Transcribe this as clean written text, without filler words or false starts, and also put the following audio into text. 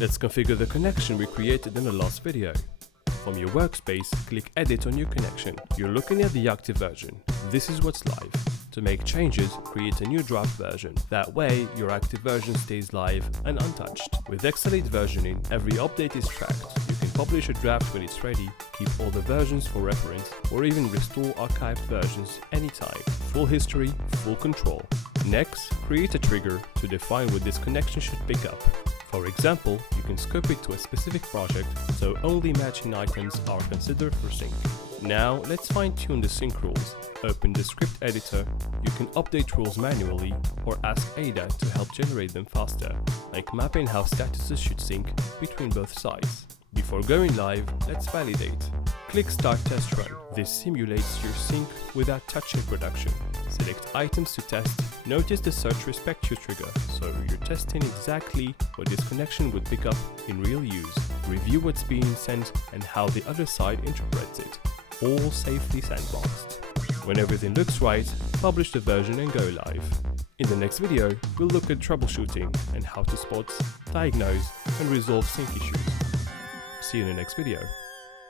Let's configure the connection we created in the last video. From your workspace, click Edit on your connection. You're looking at the active version. This is what's live. To make changes, create a new draft version. That way, your active version stays live and untouched. With Exalate versioning, every update is tracked. You can publish a draft when it's ready, keep all the versions for reference, or even restore archived versions anytime. Full history, full control. Next, create a trigger to define what this connection should pick up. For example, you can scope it to a specific project, so only matching items are considered for sync. Now, let's fine-tune the sync rules. Open the script editor. You can update rules manually or ask Aida to help generate them faster, like mapping how statuses should sync between both sides. Before going live, let's validate. Click Start Test Run. This simulates your sync without touching production. Select items to test. Notice the search respects your trigger, so you're testing exactly what this connection would pick up in real use. Review what's being sent and how the other side interprets it. All safely sandboxed. When everything looks right, publish the version and go live. In the next video, we'll look at troubleshooting and how to spot, diagnose, and resolve sync issues. See you in the next video.